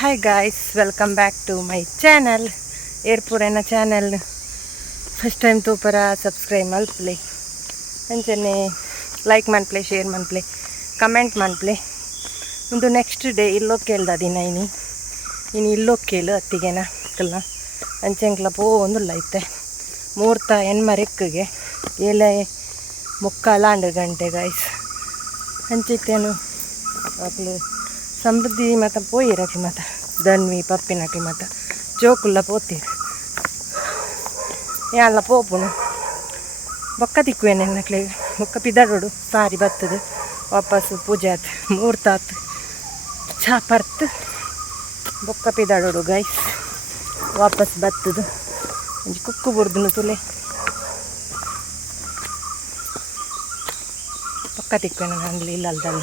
Hi guys, welcome back to my channel ಏರ್ಪುರನ channel. First time ತೂಪರ subscribe ಮಲ್ಪ್ಲೆ, ಅಂಚನೆ ಲೈಕ್ ಮನ್ಪ್ಲೆ, ಶೇರ್ ಮನ್ಪ್ಲೆ, ಕಮೆಂಟ್ ಮನ್ಪ್ಲೆ. ಒಂದು ನೆಕ್ಸ್ಟ್ ಡೇ ಇಲ್ಲೋಗಿ ಕೇಳ್ದ ದಿನ ಇನ್ನು ಇಲ್ಲೋಗಿ ಕೇಳು ಅತ್ತಿಗೆನ ಕಲ್ಲ ಅಂಚೆಂಕ್ಲ ಪೋಂದುಲ್ಲ ಐತೆ ಮುಹೂರ್ತ ಹೆಣ್ಮರೆಕ್ಕಿಗೆ ಏಲೆ ಮುಕ್ಕಾಲ 2 ಗಂಟೆ ಗಾಯ್ಸ್. ಅಂಚಿತ್ತೇನು ಅಕ್ಲು ಸಮೃದ್ಧಿ ಮತ್ತು ಪೋಯಿರಕಿ ಮತ್ತು ಧನ್ವಿ ಪಪ್ಪಿನಕಿ ಮತ್ತು ಜೋಕುಲ್ಲ ಪೋತೀರಿ ಎಲ್ಲ ಪೋಪುನು ಬೊಕ್ಕ ತಿಕ್ಕುವೇನೆ ನಕ್ಲೆ ಬೊಕ್ಕ ಪಿದಾಡೋಡು ಸಾರಿ ಬರ್ತದೆ ವಾಪಸ್ಸು ಪೂಜೆ ಆತು ಮುಹೂರ್ತ ಆತು ಚಾ ಪರ್ತು ಬೊಕ್ಕ ಪಿದಾಡೋಡು ಗೈಸ್ ವಾಪಸ್ ಬರ್ತದು ಒಂಜಿ ಕುಕ್ಕು ಬುಡ್ದು ತುಲೆ ಬೊಕ್ಕ ತಿಕ್ಕುವೇನೆ ಅಲ್ಲಿ ಇಲ್ಲ ಅಲ್ದಲ್ಲ.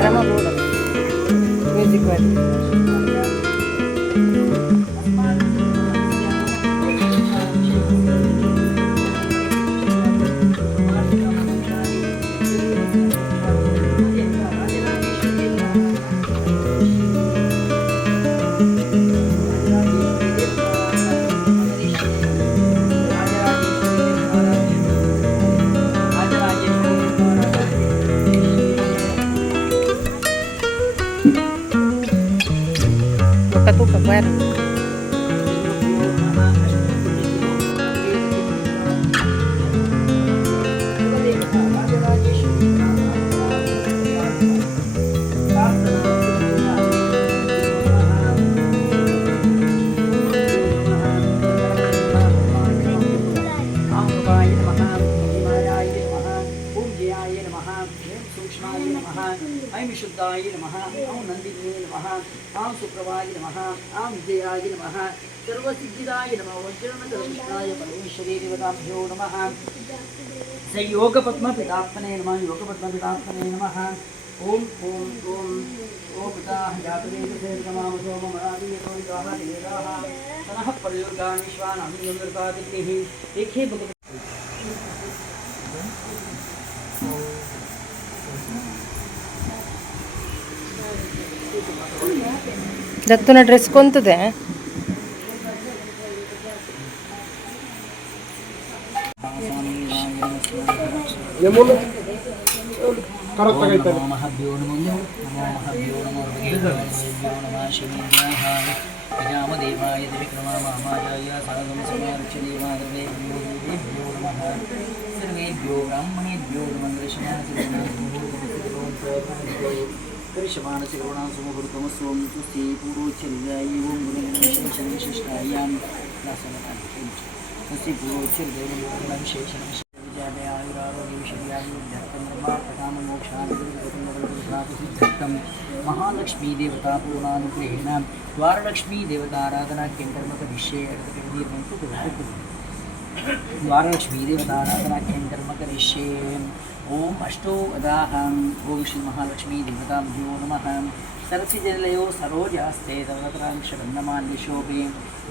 Drama bola, music web. Tuka fuera. ऐं विशुद्धाय नमः, ॐ नन्दिन्ये नमः, ॐ सुप्रभाय नमः, ॐ विजयाय नमः, सर्वसिद्धिदाय नमः, वज्रनगरकृष्णाय परमेश्वरी देवताभ्यो नमः, स योगपद्मपितात्मने नमः, योगपद्मपितात्मने नमः. ॐ ॐ ॐ ॐ पिताः जातवेदसे नमामसो मम आदियतोरिकाः वेदाः तनः प्रयोगान् विश्वानां योगर्तादिभिः एखे भगवत् ದತ್ತುನ ಡ್ರೆಸ್ ಕೊಂತದೆ ಮಹಾಭ್ಯೋ ನಮೋ ದೇವಾಯ ವಿಕ್ರಮ ಮಹಾಮಾಯ ಸರಗಮ ಸಮಾರ್ಚ ದೇವಾಯ ದೇವ್ಯೋ ನಮಃ सर्वेभ्यो ब्राह्मणेभ्यो करिष्यमाणस्य स्वस्ति पूर्वोच्चर्याय ओं गुणविशेषविशिष्टायां स्वस्ति पूर्वोच्चर्यायुरारोग्यविषयायुद्धं महालक्ष्मी देवता पूर्णानुग्रहेण द्वारलक्ष्मी देवताराधना केन्द्रम करिष्ये द्वारलक्ष्मी देवताराधना केन्द्रम करिष्ये ओम अष्टो अदाहं ओम श्री महालक्ष्मी देवताभ्यो नमः सरसिजलयो सरोजास्ते तवत्रांशबन्धमान्यशोभे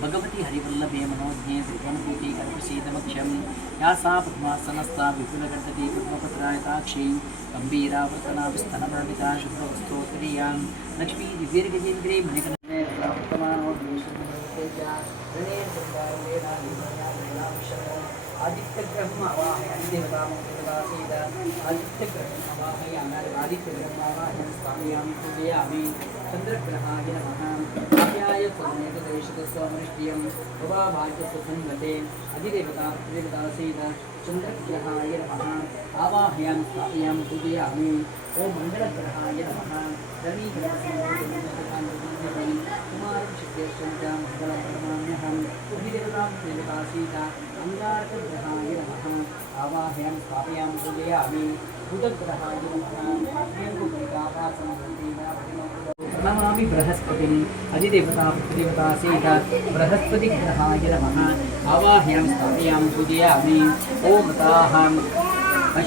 भगवती हरिवल्लभे मनोज्ञे त्रिगुणभूति कल्पसीतमक्षं या सा पद्मासनस्था विपुलगणपति पद्मपत्रायताक्षी गम्भीरावर्तना विस्तनमर्मिता शुद्धवस्तोत्तरीयां लक्ष्मी दिव्यर्गजेन्द्रे मणिकर्णे आदित्यग्रहम् आवाहयामि देवतामूर्तिदेवतासीद आदित्यग्रहम् आवाहयामि आदित्यग्रहम् आवाहयामि स्थापयामि पूजयामि चन्द्रग्रहाय नमः आप्याय त्वमेतदेशतस्वामृष्ट्यं भवाभाग्यसंगते अधिदेवतासीद चन्द्रग्रहाय नमः आवाहयामि स्थापयामि पूजयामि ओं मङ्गलग्रहाय नमः कुमारं सिद्धेश्वरं मङ्गलं प्रणमाम्यहम् अधिदेवतासीद अंगारकग्रहाय नमः आवाहयामि स्थापयामि पूजयामि बुधग्रहाय नमः प्रणमामि बृहस्पतिम् अधिदेवतासीद बृहस्पतिग्रहाय नमः आवाहयामि स्थापयामि पूजयामि ओं ताहं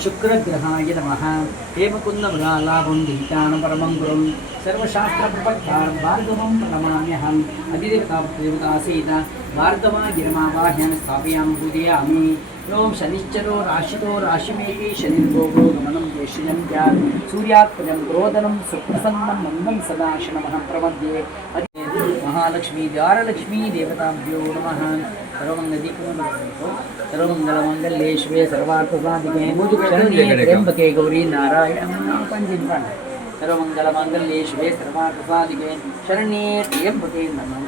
शुक्रग्रहाय नमः हेमकुन्दमृगालाभं दीतानं परमं गुरुं सर्वशास्त्रप्रपत्तारं भार्गवं प्रणमाम्यहम् अधिदेवतासीद भार्गवागिरमावाह्यामि स्थापयामि पूजयामि ओं शनिश्चरो राशितो राशिमेति शनिर्भोगो गमनं ज्येष्ठं स्यात् सूर्यात्मजं क्रोधनं सुप्रसन्नं मन्दं सदा शनमहं प्रपद्ये महालक्ष्मी द्वारलक्ष्मी देवताभ्यो नमः सर्वमङ्गलमङ्गल्ये शिवे सर्वार्थसाधिके शरण्ये त्र्यम्बके गौरी नारायणं पंजिन्वन् सर्वमङ्गलमङ्गल्ये शिवे सर्वार्थसाधिके शरण्ये त्र्यम्बके नमः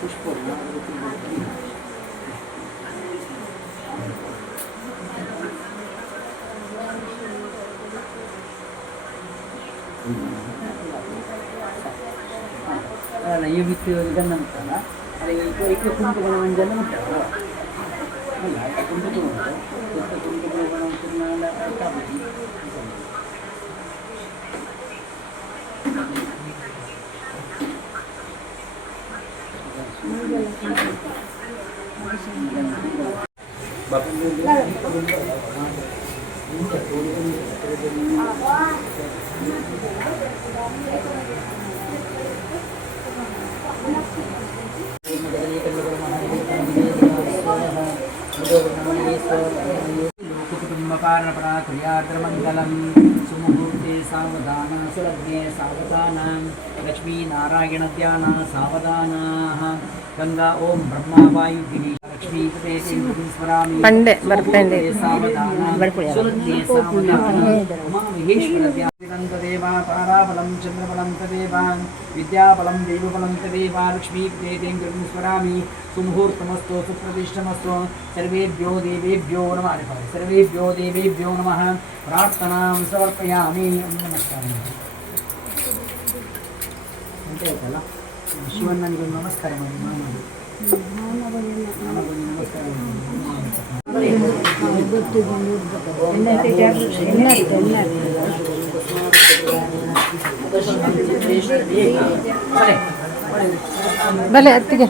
पुष्प ये ಬಿಟ್ಟು ಇದನ್ನ ಅಂತಲ್ಲ ಅದೇ ಈಗ ಕುಂಕುಮ ಮಂಜನ ಉಂಟಲ್ಲ ಅಲ್ಲ ಕುಂಕುಮ ಉಂಟು ಕುಂಕುಮ ಮಂಜನ ಕಾಬಿ लोककुटुम्बकारणपराक्रियाद्रमङ्गलं सुमुहूर्ते सावधान सुलभ्ये सावधानां लक्ष्मीनारायणध्यान सावधानाः गंगा ओं ब्रह्मा वायुगिरी लक्ष्मी स्मरामि पंडे बर्पेंडे तदेव ताराबलं चंद्रबलं तदेव विद्याबलं देवबलं तदेव लक्ष्मी स्मरामि सुमुहूर्तमस्तु सुप्रतिष्ठमस्तु सर्वेभ्यो देवेभ्यो नमः सर्वेभ्यो देवेभ्यो नमः प्रार्थनां समर्पयामि नमस्कारः ಶಿವಣ್ಣನಿಗೆ ನಮಸ್ಕಾರ ಮಾಡಿ ಬಲೆ ಅತ್ತಿಗೆ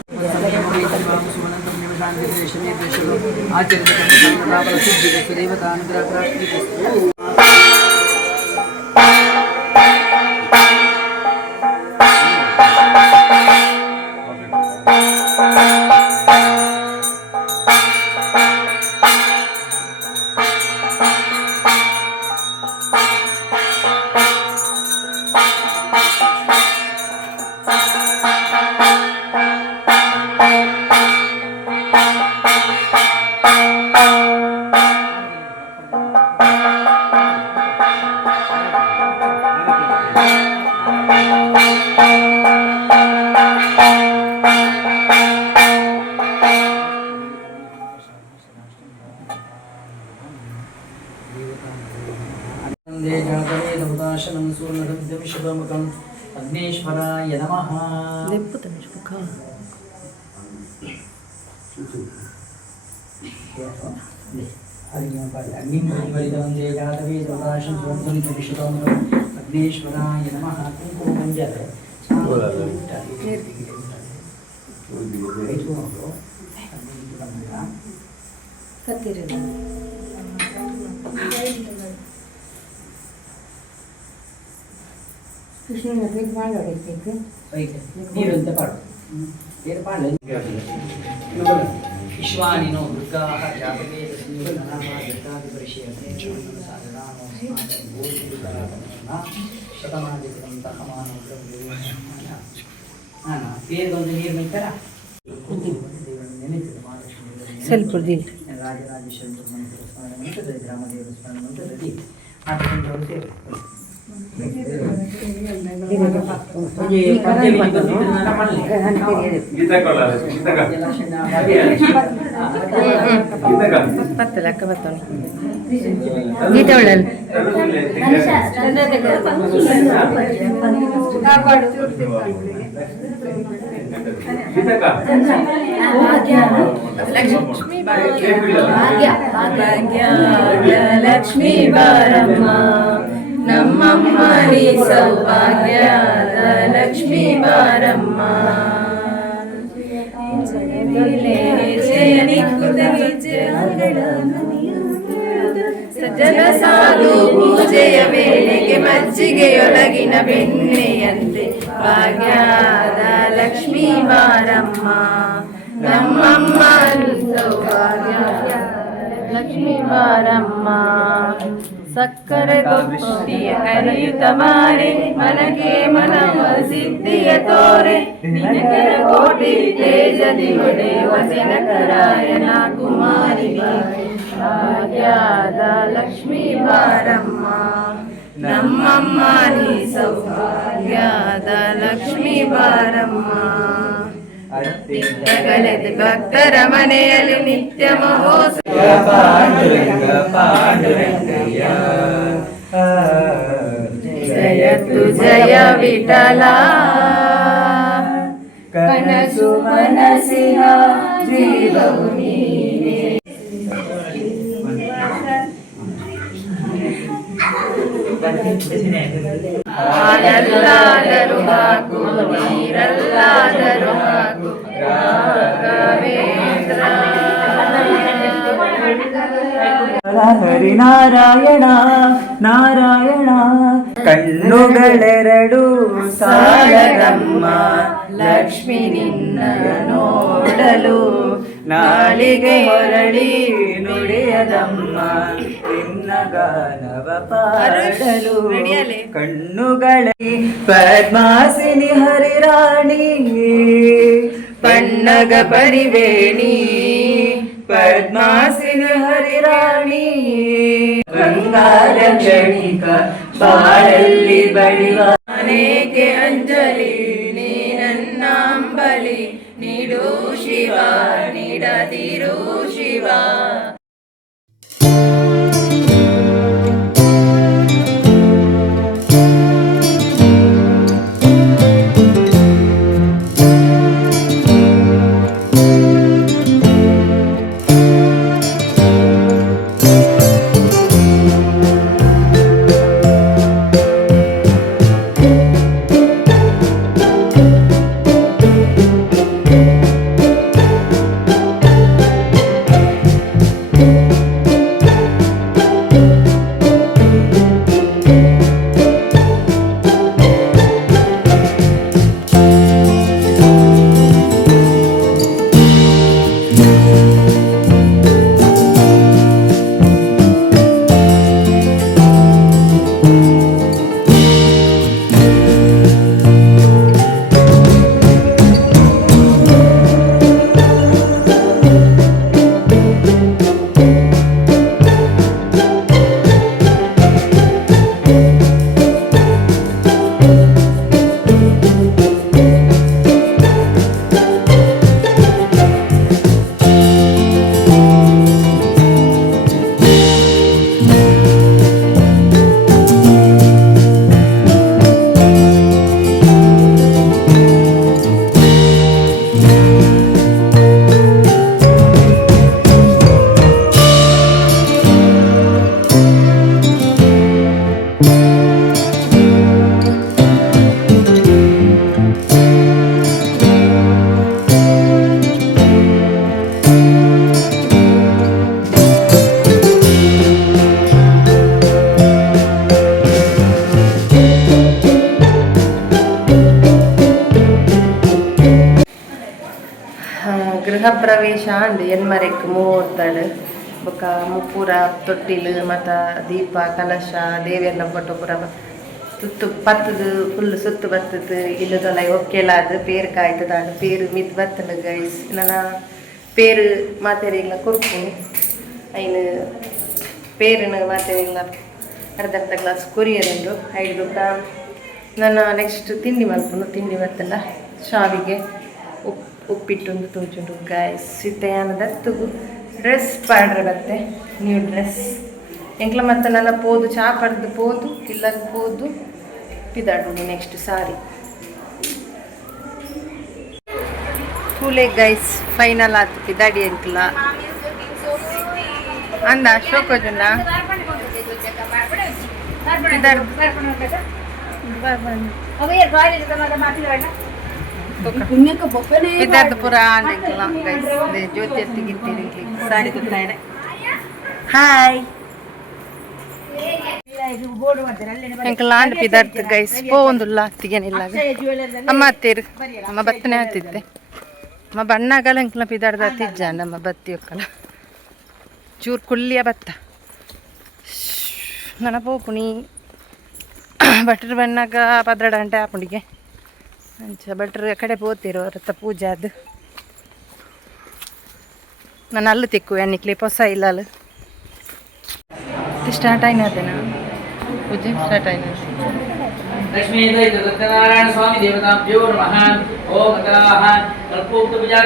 वन्दे जातवेदहुताशनं सूर्णदग्धविशुभमुखम् अग्नेश्वराय नमः। वन्दे जातवेदहुताशनं सूर्णदग्धविशुभमुखम् अग्नेश्वराय नमः। कुङ्कुममञ्जल ನೀರಂತ ಪಾಡು ಏನು ಪಾಡಲ ವಿಶ್ವಾನಿನೋ ದುರ್ಗಾಃ ಜಾತವೇ ಸಿಂಧುನಾಮ ದುರ್ಗಾದಿಪರಿಷೇಯತೆ ಶತಮಾಧಿಕಂತಹ ಮಾನವ పేరుಗೊಂದು ನೀರು ಮಿಂತರ ನೆನೆಸಿದ ಮಹಾಲಕ್ಷ್ಮಿ ಸ್ವಲ್ಪ ರಾಜರಾಜೇಶ್ವರಿ ಸ್ಮರಣೆ ಮಂತ್ರದ ಗ್ರಾಮದೇವರ ಸ್ಮರಣೆ ಮಂತ್ರದಲ್ಲಿ ಆಟಗಳು ಸೇರಿ ಪತ್ತಲಕ್ಕ ಬತ್ತೋಣ ಗೀತೆ ಒಳ್ಳಲ್ಲ ಲಕ್ಷ್ಮೀ ಬಾರಮ್ಮ ನಮ್ಮಮ್ಮ ನೀ ಸೌಭಾಗ್ಯದ ಲಕ್ಷ್ಮೀ ಬಾರಮ್ಮ ಸಜ್ಜನ ಸಾಧು ಪೂಜೆಯ ವೇಳೆಗೆ ಮಜ್ಜಿಗೆಯೊಳಗಿನ ಬೆಣ್ಣೆಯಂತೆ ಭಾಗ್ಯದ ಲಕ್ಷ್ಮೀ ಬಾರಮ್ಮ ನಮ್ಮಮ್ಮ ನೀ ಸೌಭಾಗ್ಯದ ಲಕ್ಷ್ಮೀ ಬಾರಮ್ಮ ಸಕ್ಕರೆ ಗೊತ್ತಿಯ ಕರೆಯುತ್ತ ಮಾರೆ ಮನಗೆ ಮನವ ಸಿದ್ಧಿಯ ತೋರೆ ನಿನಕರ ಕೋಟಿ ತೇಜದಿ ಹೊಡೆಯುವ ಜನಕರಾಯನ ಕುಮಾರಿಗೆ ಭಾಗ್ಯದ ಲಕ್ಷ್ಮೀ ಬಾರಮ್ಮ ನಮ್ಮಮ್ಮ ನೀ ಸೌಭಾಗ್ಯದ ಲಕ್ಷ್ಮೀ ಬಾರಮ್ಮ ಅತ್ತಿಗಲೆದು ಭಕ್ತರ ಮನೆಯಲ್ಲಿ ನಿತ್ಯ ಮಹೋತ್ಸವ ಜಯತು ಜಯ ವಿಠಲ ಕನಸು ಮನಸಿನ ಜೀವವು ನೀನೆ ಹಾಲಲ್ಲಾದರೂ ಹಾಕು ನೀರಲ್ಲಾದರೂ ಹಾಕು ರಾಘವೇಂದ್ರ ಹರಿ ನಾರಾಯಣ ನಾರಾಯಣ ಕಣ್ಣುಗಳೆರಡು ಸಾಲಗಮ್ಮ ಲಕ್ಷ್ಮಿ ನಿನ್ನ ನೋಡಲು ನಾಳಿಗೆ ಹೊರಳಿ ನುಡಿಯದಮ್ಮ ನಿನ್ನ ಗಾನವ ಪಾಡಲು ಕಣ್ಣುಗಳೇ ಪದ್ಮಾಸಿನಿ ಹರಿರಾಣಿ ಪನ್ನಗ ಪರಿವೇಣಿ ಪದ್ಮಾಸಿನಿ ಹರಿರಾಣಿ ಬಂಗಾರ ಕ್ಷಣಿಕ ಬಾಳಲ್ಲಿ ಬಳಿವ ಅನೇಕೆ ಅಂಜಲಿ ನೀ ನನ್ನ ಅಂಬಲಿ ನೀಡು ಶಿವ ನೀಡದಿರು ಶಿವ ಪ್ರವೇಶ ಅಂದ್ ಎನ್ಮರೆಕ್ ಮೂವತ್ತಡು ಬೊಕ್ಕ ಮುಪ್ಪುರ ತೊಟ್ಟಿಲು ಮತ್ತು ದೀಪ ಕಲಶ ದೇವಿಯರ್ನ ಫೋಟೋ ಪೂರ ತುತ್ತು ಪತ್ತದು ಫುಲ್ ಸುತ್ತು ಬತ್ತದು ಇಲ್ಲದಲ್ಲ ಒಕ್ಕೆಲಾದು ಪೇರು ಕಾಯ್ತದಾಡು ಪೇರು ಮಿತ್ ಬತ್ತಲು ಗೈಸ್ ನನ್ನ ಪೇರು ಮಾತೆರೆಲ್ಲ ಕೊಡ್ತೀನಿ ಐನು ಪೇರಿನ ಮಾತೆರೆಲ್ಲ ಅರ್ಧ ಗ್ಲಾಸ್ ಕೊರಿಯರುಂಡು ಐದು ನನ್ನ ನೆಕ್ಸ್ಟ್ ತಿಂಡಿ ಮಲ್ಪುನು ತಿಂಡಿ ಮತ್ತೆಲ್ಲ ಶಾವಿಗೆ ಉಪ್ಪಿಟ್ಟೊಂದು ತೋಜುಂಡು ಗೈಸ್ ಸಿತೆಯಾನದ ತುಗು ಡ್ರೆಸ್ ಪಾಡ್ರೆ ಬತ್ತೆ ನ್ಯೂ ಡ್ರೆಸ್ ಎಂಕ್ಲ ಮತ್ತು ನನ್ನ ಪೋದು ಚಾ ಪಡ್ದು ಪೋದು ಇಲ್ಲ ಪೋದು ಪಿದಾಡು ನೆಕ್ಸ್ಟ್ ಸಾರಿ ಕೂಲೆ ಗೈಸ್ ಫೈನಲ್ ಆತು ಪಿದಾಡಿ ಎಂಕ್ಲ ಅಂದ ಶೋಕೋಜುಂಡ ವಿದ್ಯಾರ್ಥಿ ಪುರ ಜ್ಯೋತಿ ಎತ್ತಿಗಿತ್ತೀರಿ ಸಾರಿ ಗೊತ್ತಾಯ್ಡೆ ಹಾಯ್ ಎಂಕಲಾಂಡ್ ಪಿದಾರ್ಥ ಗೈಸ್ ಪೋಂದುಲ್ಲ ತಿಗೇನಿಲ್ಲ ಅಮ್ಮ ಅತ್ತೀರು ಅಮ್ಮ ಬತ್ತನೆ ಹತ್ತಿದ್ದೆ ಅಮ್ಮ ಬಣ್ಣಗಲ ಎಂಕಲ ಪಿದಾರ್ದ ಹತ್ತಿಜ್ಜ ನಮ್ಮ ಬತ್ತಿ ಒಕ್ಕಲ ಚೂರು ಕುಳ್ಳಿಯ ಭತ್ತ ನನ್ನ ಪೋಪುಣಿ ಭಟ್ರ ಬಣ್ಣಗ ಪದ್ರಡ ಗಂಟೆ ಆಪುಣಿಗೆ ಅಂಚ ಭಟ್ರ ಕಡೆ ಪೋತಿರೋ ರಥ ಪೂಜೆ ಅದು ನಾನು ಅಲ್ಲು ತಿಕ್ಕು ಎಣ್ಣಿಕ್ಲಿ ಹೊಸ ಇಲ್ಲ ಅಲ್ಲಿ ಸ್ಟಾರ್ಟ್ ಆಯ್ನದೇನಾ ಪೂಜೆ ಸ್ಟಾರ್ಟ್ ಆಯ್ನ लक्ष्मी सत्यनारायण स्वामी देवताभ्यो नमः ओम अतः कल्पोक्त पूजा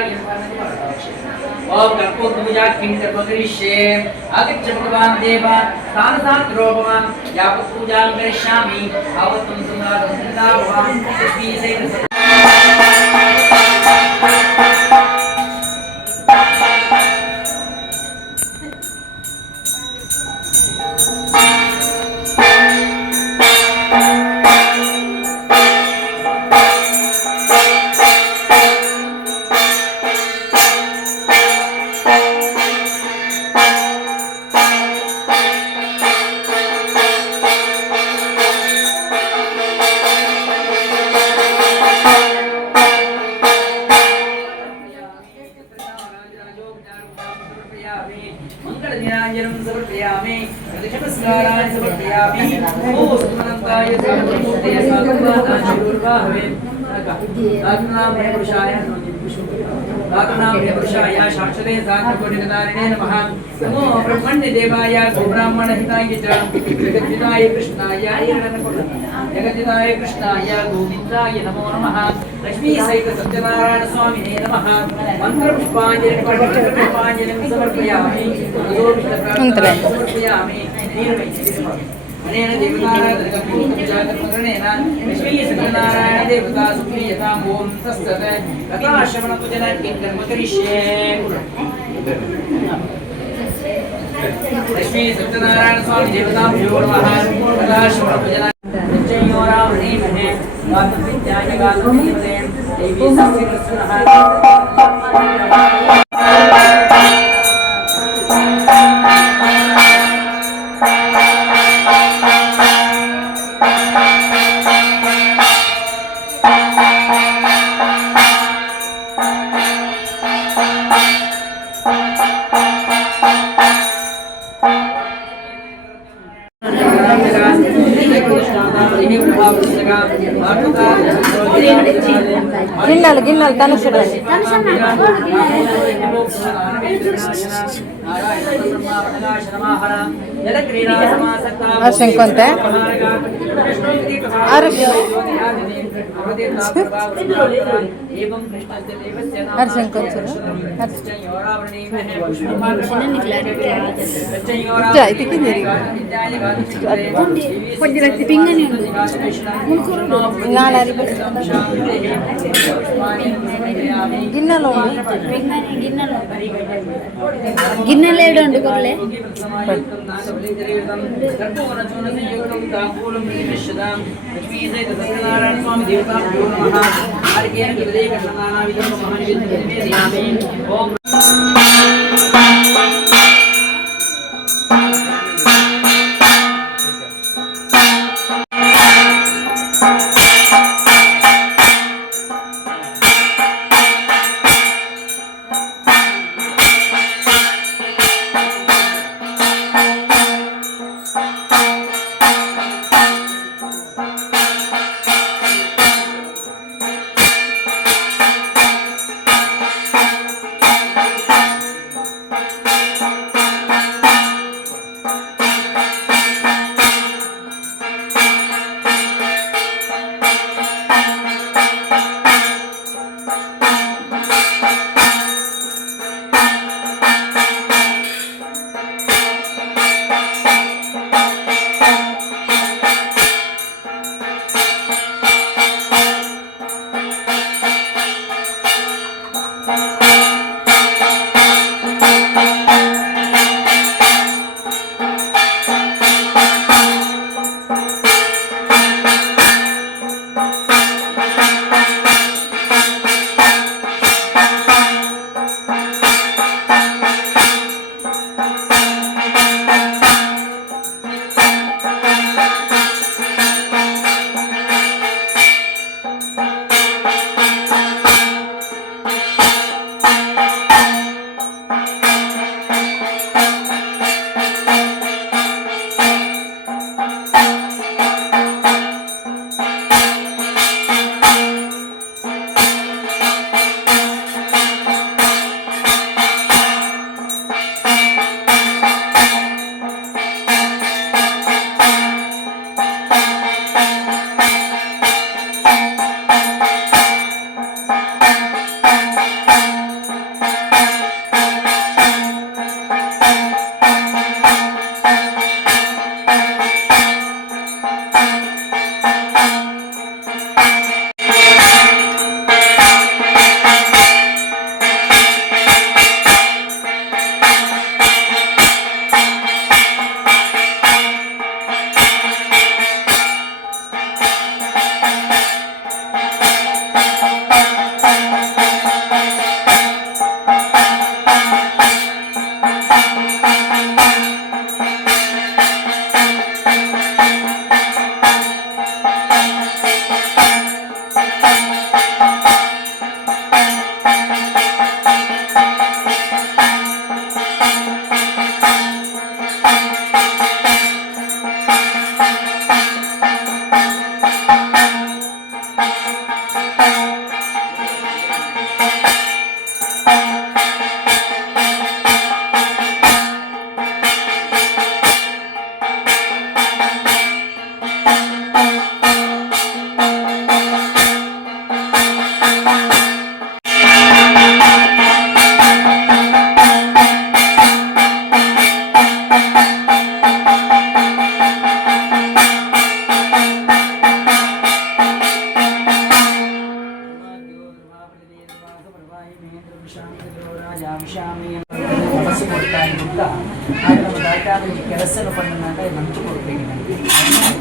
ओम कल्पोक्त पूजा किं कर्म करिष्ये आगच्छ भगवान देव तानसात् रोपमां यावत् पूजां करिष्यामि आवत्तं सुनादन्ता भवान् लक्ष्मी सहित मंगलनिराजनं समर्पयामि नमस्काराणि समर्पयामि ओ सुमनन्ताय सर्वमूर्तये साधुवादाशूर्वाहवे नाम पुरुषाय नाम पुरुषाय शाश्वते साधुकोटिकदारिणे नमः नमो ब्रह्मण्य देवाय गोब्राह्मण हिताय च जगद्धिताय कृष्णाय जगद्धिताय कृष्णाय गोविन्दाय नमो नमः लक्ष्मी सहित सत्यनारायण स्वामिने नमः मंत्रपुष्पाञ्जलिं समर्पयामि समर्पयामि अनेन देवताराधनकपूजाकर्मकरणेन लक्ष्मी सत्यनारायण देवता सुप्रीयतां ओं तत्सत् कथाश्रवणपूजन किं कर्म करिष्ये लक्ष्मी सत्यनारायण स्वामी देवताभ्यो नमः कथाश्रवणपूजन निश्चयोरावणीमहे वातविद्याय गातुमीमहे देवी सस्यकृष्णः గిన్నెలు కనుషుడు హర్షం కొంత హర్షం కొంచెం గిన్నెలో గిన్నెలేడండి కొరలే स्वामी देवताभ्यो नमः आर्केन कृते नानाविधं महानिवेदयामि ओम ಕೆಲಸನ ಪಣ್ಣನಾಗ ಮಂತು ಕೊಡ್ತೀನಿ ನನಗೆ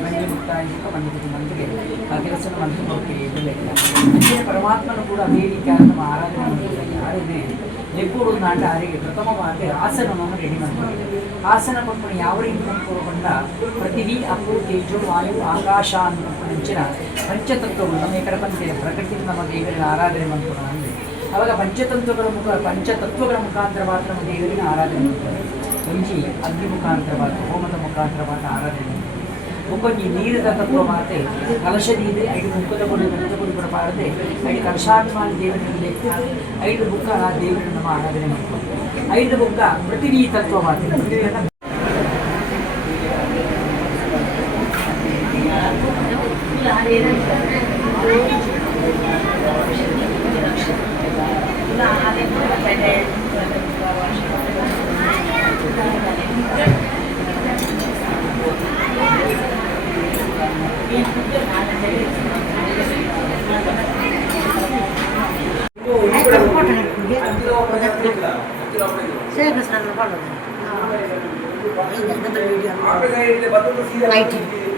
ಮಂಜು ಮುಕ್ತಾಯ ಮಂದಿಗೆ ಮಂದಿಗೆ ಆ ಕೆಲಸನ ಮಂತು ಕೊಡ್ತೀನಿ ಇಲ್ಲ ಅದೇ ಪರಮಾತ್ಮನು ಕೂಡ ಅದೇ ರೀತಿಯಾದ ನಮ್ಮ ಆರಾಧನೆ ಮಾಡ್ತಾರೆ ಯಾರೇ ಎಪ್ಪೂರು ನಾಟ ಆರಿಗೆ ಪ್ರಥಮವಾಗಿ ಆಸನವನ್ನು ರೆಡಿ ಮಾಡ್ತಾರೆ ಆಸನ ಪಂಪಣಿ ಯಾವ ರೀತಿ ಮಾಡ್ಕೊಂಡ ಪೃಥಿವಿ ಅಪ್ಪು ತೇಜು ವಾಯು ಆಕಾಶ ಅನ್ನಂಚಿನ ಪಂಚತತ್ವಗಳು ನಮ್ಮ ಈ ಕಡೆ ಬಂದಿದೆ ಪ್ರಕೃತಿ ನಮ್ಮ ದೇವರಿಗೆ ಆರಾಧನೆ ಮಾಡ್ಕೊಳ್ಳೋಣ ಅಂದರೆ ಅವಾಗ ಪಂಚತತ್ವಗಳ ಮುಖಾಂತರ ಮಾತ್ರ ನಮ್ಮ ದೇವರಿಗೆ ಆರಾಧನೆ ಮಾಡ್ತಾರೆ ಒಂಜಿ ಅಗ್ನಿ ಮುಖಾಂತರ ಮಾತ್ರ ಹೋಮದ ಮುಖಾಂತರ ಮಾತ್ರ ಆರಾಧನೆ ಮಾಡ್ತಾರೆ ಒಬ್ಬಂಜಿ ನೀರದ ತತ್ವ ಮಾತೆ ಕಲಶದೀದೆ 5 ಮುಖದ ಕೊಡು ಬರಬಾರದೆ 5 ಕಲಶಾಭಿಮಾನಿ ದೇವರಲ್ಲಿ 5 ಬುಕ್ಕ ಆ ದೇವರನ್ನು ನಮ್ಮ ಆರಾಧನೆ ಮಾಡ್ತಾರೆ 5 ಬುಕ್ಕ ಪೃಥ್ವಿ ತತ್ವ ಮಾತೆ ಪೃಥ್ವಿಯನ್ನು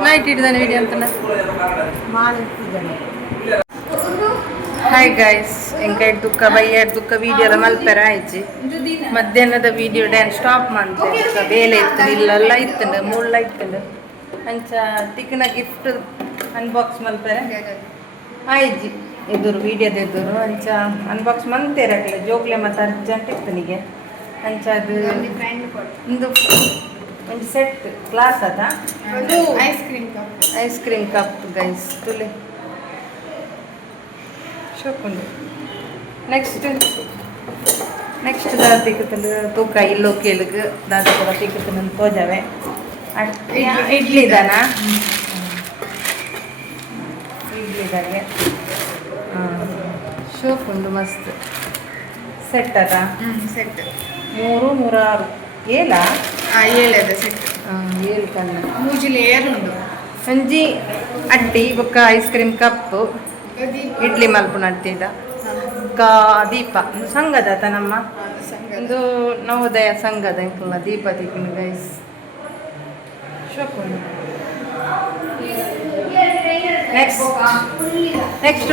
ನೈಟ್ ಇಡ್ದಾನೆ ವಿಡಿಯೋ ಅಂತ ಹಾಯ್ ಗೈಸ್ ಎಂಕೈಡ್ ದುಃಖ ಬಯ್ಯಡ್ ದುಃಖ ವಿಡಿಯೋ ಎಲ್ಲ ಮಲ್ಪೆರ ಆಯ್ಚಿ ಮಧ್ಯಾಹ್ನದ ವಿಡಿಯೋ ಡ್ಯಾನ್ಸ್ ಸ್ಟಾಪ್ ಮಾಡ್ತೇವೆ ಬೇಲೆ ಇತ್ತು ಇಲ್ಲೆಲ್ಲ ಇತ್ತಂಡು ಮುಳ್ಳ ಇತ್ತಂಡು ಅಂಚ ತಿಕ್ಕನ ಗಿಫ್ಟ್ ಅನ್ಬಾಕ್ಸ್ ಮಲ್ಪೆರ ಆಯ್ಜಿ ಎದುರು ವಿಡಿಯೋದ ಎದುರು ಅಂಚ ಅನ್ಬಾಕ್ಸ್ ಮಂತೇರಕ್ಲೆ ಜೋಕ್ಲೆ ಮತ್ತು ಅರ್ಜೆಂಟ್ ಇತ್ತನಿಗೆ ಅಂಚ ಅದು ಒಂದು ಒಂದು ಸೆಟ್ ಗ್ಲಾಸ್ ಅದ ಐಸ್ ಕ್ರೀಮ್ ಕಪ್ ಗೈಸ್ ತುಲೆ ಶೋಕುಂಡು ನೆಕ್ಸ್ಟ್ ದಾದ ತಿಕ್ಕುತ್ತಂದು ತೂಕ ಇಲ್ಲೋ ಕೇಳಿಗೆ ದಾದ ಕೂಡ ತಿಕ್ಕುತ್ತಂದು ತೋಜಾವೆ ಇಡ್ಲಿ ದಾನ ಇಡ್ಲಿ ದಾಗೆ ಶೋಕುಂಡು ಮಸ್ತ್ ಸೆಟ್ ಅದ ಸೆಟ್ 306 ಏಲಾ ಏಳದ ಸೆಟ್ 7 ಕನ್ನ ಮೂಜಿಲಿ ಏರುಂಡು ಒಂಜಿ ಅಡ್ಡಿ ಬೊಕ್ಕ ಐಸ್ ಕ್ರೀಮ್ ಕಪ್ ಇಡ್ಲಿ ಮಲ್ಪುನ ಅಡ್ಡಿದ ದೀಪ ಸಂಘದ ಆತ ನಮ್ಮ ಒಂದು ನವೋದಯ ಸಂಘದ ಇಂಕಲ್ಲ ದೀಪ ದಿಕ್ಕಿನ ಗೈಸ್ ಶೋಕುಂಡು ನೆಕ್ಸ್ಟ್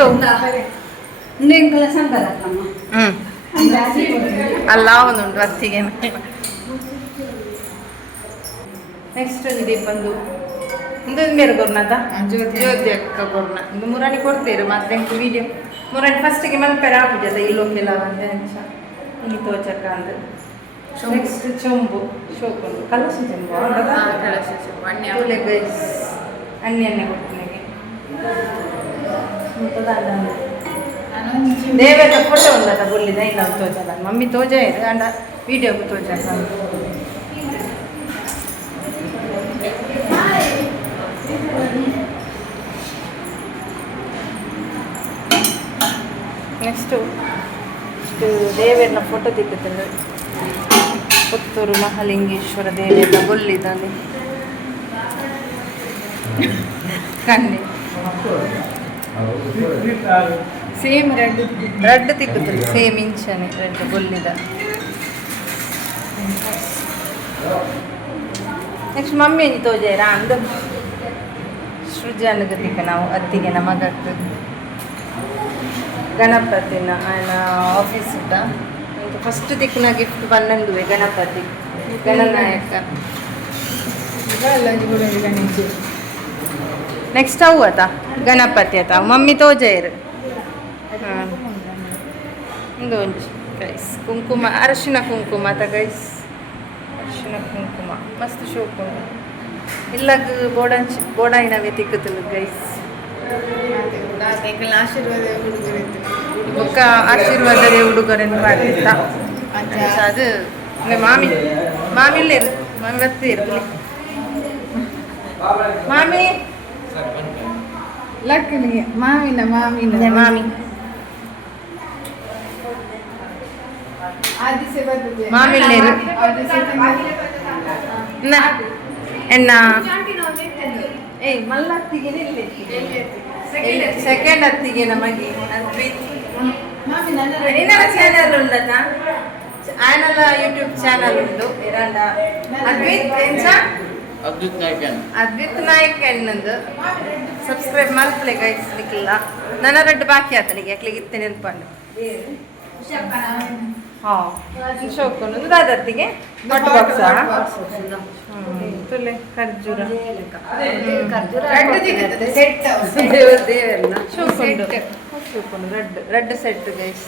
ಅಲ್ಲ ಒಂದುಂಟು ಅತ್ತಿಗೆ ನೆಕ್ಸ್ಟ್ ದೀಪಂದು ಒಂದು ಮೇರೆ ಕೊರ್ನದ ಜ್ಯೋತಿ ಅಕ್ಕ ಕೊರ್ನ ಒಂದು ಮುರಾಣಿ ಕೊಡ್ತೀರಿ ಮಾತ್ರ ಎಂಟು ವೀಡಿಯೋ ಮುರಾಣಿ ಫಸ್ಟಿಗೆ ಮಲ್ಪೆರ ಆಪುಜದ ಇಲ್ಲೊಂದಿಲ್ಲ ಅಂತ ಅಂಚ ಹಿಂಗೆ ತೋಚಕ್ಕ ಅಂದು ನೆಕ್ಸ್ಟ್ ಚೊಂಬು ಶೋಕುಂಡು ಕಲಸ ಚೊಂಬು ತುಲೆ ಗೈಸ್ ಅಣ್ಣೆ ಕೊಡ್ತೀನಿ ದೇವದ ಫೋಟೋ ಉಂಟದ ಬುಲ್ಲಿದ ಇಲ್ಲ ತೋಜಲ್ಲ ಮಮ್ಮಿ ತೋಜ ಇದೆ ಅಂಡ ವಿಡಿಯೋಗೂ ತೋಜ ನೆಕ್ಸ್ಟು ದೇವರನ್ನ ಫೋಟೋ ತಿಕ್ಕುತ್ತದೆ ಪುತ್ತೂರು ಮಹಾಲಿಂಗೇಶ್ವರ ದೇವಿಯನ್ನ ಬೊಲ್ಲಿದ್ದಾನೆ ಕಣ್ಣೆ ಸೇಮ್ ರೆಡ್ ತಿಕ್ಕುತ್ತದೆ ಸೇಮ್ ಇಂಚನೆ ರೆಡ್ ಬೊಲ್ಲಿದ ನೆಕ್ಸ್ಟ್ ಮಮ್ಮಿ ಅಂಜಿ ತೋಜೇರಾ ಅಂದು ಸೃಜನಗೆ ತಿಕ್ಕ ನಾವು ಅತ್ತಿಗೆ ನಮಗತ್ತು ಗಣಪತಿನ ఆయన ಆಫೀಸ್ ಇದ್ದ ಫಸ್ಟ್ ತಿಕ್ಕಿನ ಗಿಫ್ಟ್ ಬಂದಂದುವೆ ಗಣಪತಿ ಗಣನಾಯಕ ನೆಕ್ಸ್ಟ್ ಅವು ಆತ ಗಣಪತಿ ಆತ ಮಮ್ಮಿ ತೋಜೇರು ಒಂದು ಗೈಸ್ ಕುಂಕುಮ ಅರಶಿನ ಕುಂಕುಮ ಆತ ಗೈಸ್ ಅರಶಿನ ಕುಂಕುಮ ಮಸ್ತ್ ಶೋಕುಂಡು ಇಲ್ಲಗ ಬೋಡಾಯಿನವೇ ತಿಕ್ಕುತ್ತಲು ಗೈಸ್ ಬೊಕ್ಕ ಆಶೀರ್ವಾದದ ಉಡುಗೊರೆಯನ್ನು ಮಾಡ್ತಿದ್ದ ಅದು ಮಾಮಿಲ್ಲೇ ಮಾಮಿ ಬರ್ತೀರಿ ಮಾಮಿ ಲಕ್ಷ್ಮಿಗೆ ಮಾವಿನ ಮಾಮಿ ಮಾಮಿಲ್ಲೇರು ಎನ್ನ ಏಯ್ ಮಲ್ಲ ಹತ್ತಿಗೆ ಸೆಕೆಂಡ್ ಹತ್ತಿಗೆ ನಮಗೆ ಚಾನಲ್ ಉಂಟಾ ఆయనల యూట్యూబ్ ఛానల్ ಉಂಟು ಇರಂಡ ಅದ್ವಿತ್ ಎಂಚ ಅದ್ವಿತ್ ನಾಯಕ್ ಎನ್ನಂದು ಸಬ್ಸ್ಕ್ರೈಬ್ ಮಾಡ್ಕೊಳ್ಳಿ ಗೈಸ್ ನಿಕ್ಕಿಲ್ಲ ನನ್ನ ರೆಡ್ ಬಾಕಿ ಆತನಿಗೆ ಯಾಕೆ ಇತ್ತೇನೆ ಅನ್ಕೊಂಡು ಶೋಕೊಂಡು ದಾದತ್ತಿಗೆ ದೊಡ್ಡ ಬಾಕ್ಸ ತುಲೆ ಖರ್ಜೂರ ದೇವೆಲ್ಲ ಶೋಕೊಂಡು red set guys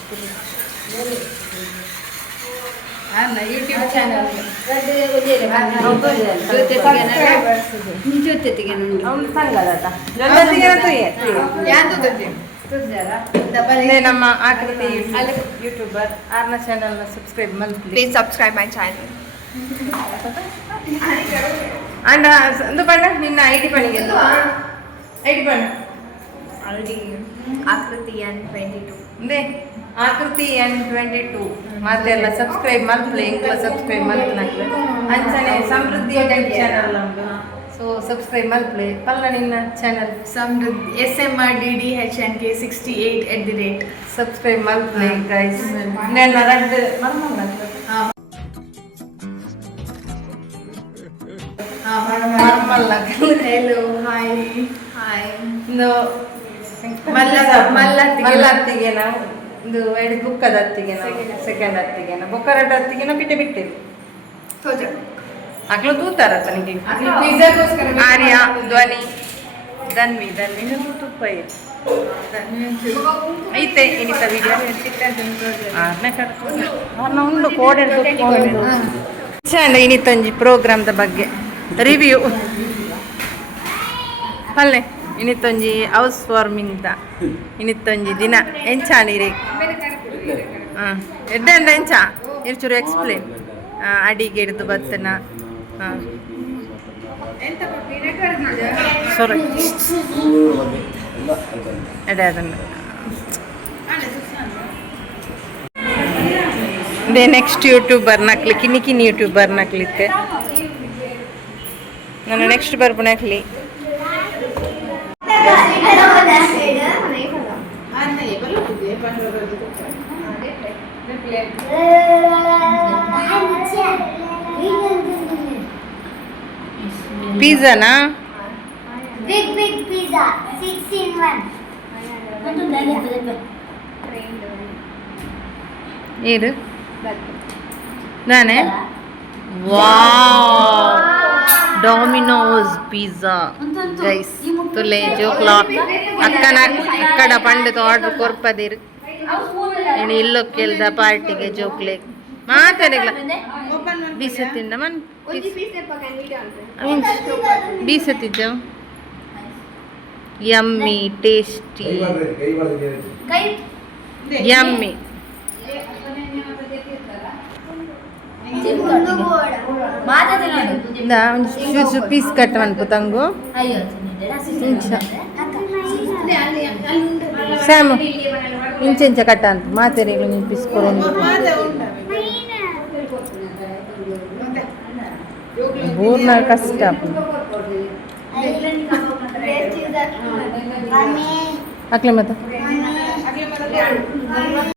YouTube channel ಜೊತೆಗೆ ಅವ್ನು ತಂಗದಾತ ಜೊತೆಗೆ ನಮ್ಮ ಆಕೃತಿ ಯೂಟ್ಯೂಬರ್ ಆರ್ನ ಚಾನಲ್ನ ಸಬ್ಸ್ಕ್ರೈಬ್ ಮಾಡಿ ಪ್ಲೀಸ್ ಸಬ್ಸ್ಕ್ರೈಬ್ ಮೈ ಚಾನಲ್ ಅಂಡ ಒಂದು ಬಣ್ಣ ನಿನ್ನ ಐಡಿ ಪಣಿಗೆ ಐಡಿ ಬಣ್ಣ ಆಲ್ರೆಡಿ ಆಕೃತಿ N22 ಅಂದೇ ಆಕೃತಿ N22 ಮಾತೆಲ್ಲ ಸಬ್ಸ್ಕ್ರೈಬ್ ಮಲ್ಪಲೆ ಇಂಕ್ಲ ಸಬ್ಸ್ಕ್ರೈಬ್ ಮಲ್ಪನಾಗ್ಲೆ ಅಂಚನೆ ಸಮೃದ್ಧಿ ಚಾನಲ್ ಉಂಟು ಸೊ ಸಬ್ಸ್ಕ್ರೈಬ್ ಮಲ್ಪಲೆ ಪಲ್ಲ ನಿನ್ನ ಚಾನಲ್ ಸಮೃದ್ಧಿ SMRDDHNK68 ಸಬ್ಸ್ಕ್ರೈಬ್ ಮಲ್ಪಲೆ ಗೈಸ್ ನನ್ನ ರೆಡ್ ಹೆಲೋ ಹಾಯ್ ಹಾಯ್ ಮಲ್ಲತ್ತಿಗೆ ನಾವು ಒಂದು ಎರಡು ಬುಕ್ಕದ ಹತ್ತಿಗೆ ನಾವು ಸೆಕೆಂಡ್ ಹತ್ತಿಗೆ ನಾವು ಬುಕ್ಕ ಎರಡು ಹತ್ತಿಗೆ ನಾವು ಬಿಟ್ಟೆ ಬಿಟ್ಟೇವೆ ಆಗ್ಲೂ ತೂತಾರ ತನಗೆ ಆರ್ಯ ಧ್ವನಿ ಧನ್ವಿ ತುಪ್ಪ ಐತೆ ಇನ್ನಿತ ವಿಡಿಯೋ ಉಂಡು ಕೋಡೆ ಚಂದ ಇನ್ನಿತ್ತೊಂಜಿ ಪ್ರೋಗ್ರಾಮ್ದ ಬಗ್ಗೆ ರಿವ್ಯೂ ಪಲ್ಲೆ ಇನ್ನಿತ್ತೊಂಜಿ ಹೌಸ್ ವಾರ್ಮಿಂಗ್ದ ಇನ್ನಿತ್ತೊಂಜಿ ದಿನ ಎಂಚಾಣಿರಿ ಎಡ್ಡ ಎಂಚ ಇರ್ಚೂರು ಎಕ್ಸ್ಪ್ಲೇನ್ ಅಡಿಗೆ ಹಿಡಿದು ಬತ್ತನ ಸಾರಿ ಎಡೆ ಅದನ್ನು ಇದೇ ನೆಕ್ಸ್ಟ್ ಯೂಟ್ಯೂಬರ್ ನಕ್ಲಿ ಕಿನ್ನಿ ಯೂಟ್ಯೂಬರ್ ನಕ್ಲಿತ್ತೆ ನಾನು ನೆಕ್ಸ್ಟ್ ಬರ್ಪುಣಕ್ಲಿ ಪಿಜ್ಜಾನಾ Big pizza, 6 in 1. ಏರು ನಾನೇ ವಾವ್ ಡಾಮಿನೋಸ್ ಪಿಜ್ಜಾ ಗೈಸ್ ತುಲೆ ಜೋಕ್ಲಾ ಅಕ್ಕಡ ಪಂಡದ ಆರ್ಡರ್ ಕೊರ್ಪದಿರು ಏನು ಇಲ್ಲೋ ಕೇಳ್ದ ಪಾರ್ಟಿಗೆ ಜೋಕ್ಲೆ ಮಾತಾಡಿಲ್ಲ ಬೀಸತ್ತಿಂದ ಮನ್ ಬೀಸತ್ತಿದ್ದ yummy tasty yummy piece cut ಅನ್ಕೋ ತಂಗು ಸ್ಯಾಮ್ ಇಂಚೆಂಚ ಕಟ್ಟ ಅಂತ ಮಾತೆರೆಗಳು ನೀವು ಪೀಸ್ ಕೊಡೋದು ಬೋರ್ನ ಕಷ್ಟ ಅಕ್ಲೆ ಮತ್ತೆ